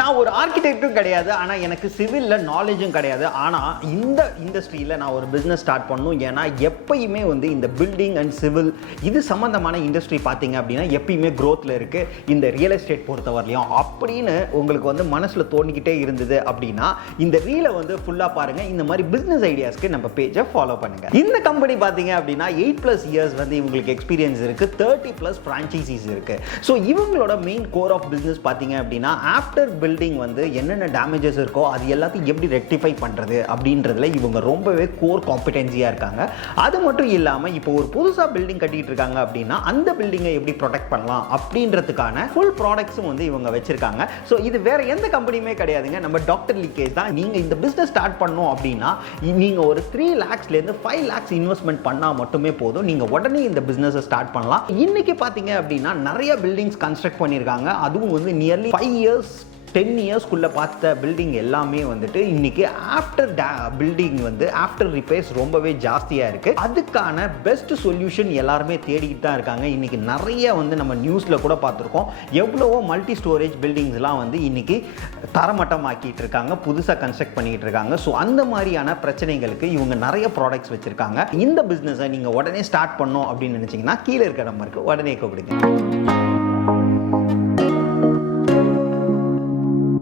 நான் ஒரு ஆர்கிடெக்டும் கிடையாது, ஆனால் எனக்கு சிவிலில் நாலேஜும் கிடையாது. ஆனால் இந்த இண்டஸ்ட்ரியில் நான் ஒரு பிஸ்னஸ் ஸ்டார்ட் பண்ணணும். ஏன்னா எப்பயுமே வந்து இந்த பில்டிங் அண்ட் சிவில் இது சம்மந்தமான இண்டஸ்ட்ரி பார்த்தீங்க அப்படின்னா எப்பயுமே க்ரோத்தில் இருக்குது. இந்த ரியல் எஸ்டேட் பொறுத்தவரையிலையும் அப்படின்னு உங்களுக்கு வந்து மனசில் தோணிக்கிட்டே இருந்தது அப்படின்னா இந்த ரீலை வந்து ஃபுல்லாக பாருங்கள். இந்த மாதிரி பிஸ்னஸ் ஐடியாஸ்க்கு நம்ம பேஜை ஃபாலோ பண்ணுங்கள். இந்த கம்பெனி பார்த்தீங்க அப்படின்னா 8+ இயர்ஸ் வந்து இவங்களுக்கு எக்ஸ்பீரியன்ஸ் இருக்குது. 30+ ஃப்ரான்ச்சைசிஸ் இருக்குது. ஸோ இவங்களோட மெயின் கோர் ஆஃப் பிஸ்னஸ் பார்த்தீங்க அப்படின்னா ஆஃப்டர் பில்டிங் வந்து என்னென்ன டேமேஜஸ் இருக்கோ அது எல்லாத்தையும் எப்படி ரெக்டிஃபை பண்ணுறது அப்படின்றதுல இவங்க ரொம்பவே கோர் காம்பிடென்சியாக இருக்காங்க. அது மட்டும் இல்லாமல் இப்போ ஒரு புதுசாக பில்டிங் கட்டிகிட்டு இருக்காங்க அப்படின்னா அந்த பில்டிங்கை எப்படி ப்ரொடெக்ட் பண்ணலாம் அப்படின்றதுக்கான ஃபுல் ப்ராடக்ட்ஸும் வந்து இவங்க வச்சுருக்காங்க. ஸோ இது வேறு எந்த கம்பெனியுமே கிடையாதுங்க, நம்ம டாக்டர் லீக்கேஜ் தான். நீங்கள் இந்த பிஸ்னஸ் ஸ்டார்ட் பண்ணணும் அப்படின்னா நீங்கள் ஒரு 3 lakhsலேருந்து 5 lakhs இன்வெஸ்ட்மெண்ட் பண்ணால் மட்டுமே போதும். நீங்கள் உடனே இந்த பிஸ்னஸை ஸ்டார்ட் பண்ணலாம். இன்றைக்கி பார்த்தீங்க அப்படின்னா நிறைய பில்டிங்ஸ் கன்ஸ்ட்ரக்ட் பண்ணியிருக்காங்க. அதுவும் வந்து நியர்லி 5 years 10 yearsக்குள்ளே பார்த்த பில்டிங் எல்லாமே வந்துட்டு இன்றைக்கி ஆஃப்டர் பில்டிங் வந்து ஆஃப்டர் ரிப்பேர்ஸ் ரொம்பவே ஜாஸ்தியாக இருக்குது. அதுக்கான பெஸ்ட் சொல்யூஷன் எல்லாருமே தேடிக்கிட்டு தான் இருக்காங்க. இன்றைக்கி நிறைய வந்து நம்ம நியூஸில் கூட பார்த்துருக்கோம். எவ்வளவோ மல்டி ஸ்டோரேஜ் பில்டிங்ஸ்லாம் வந்து இன்றைக்கி தரமட்டமாக்கிட்டு இருக்காங்க, புதுசாக கன்ஸ்ட்ரக்ட் பண்ணிகிட்டு இருக்காங்க. ஸோ அந்த மாதிரியான பிரச்சனைகளுக்கு இவங்க நிறைய ப்ராடக்ட்ஸ் வச்சுருக்காங்க. இந்த பிஸ்னஸை நீங்கள் உடனே ஸ்டார்ட் பண்ணோம் அப்படின்னு நினச்சிங்கன்னா கீழே இருக்கிற நம்பருக்கு உடனே கூப்பிடுங்க.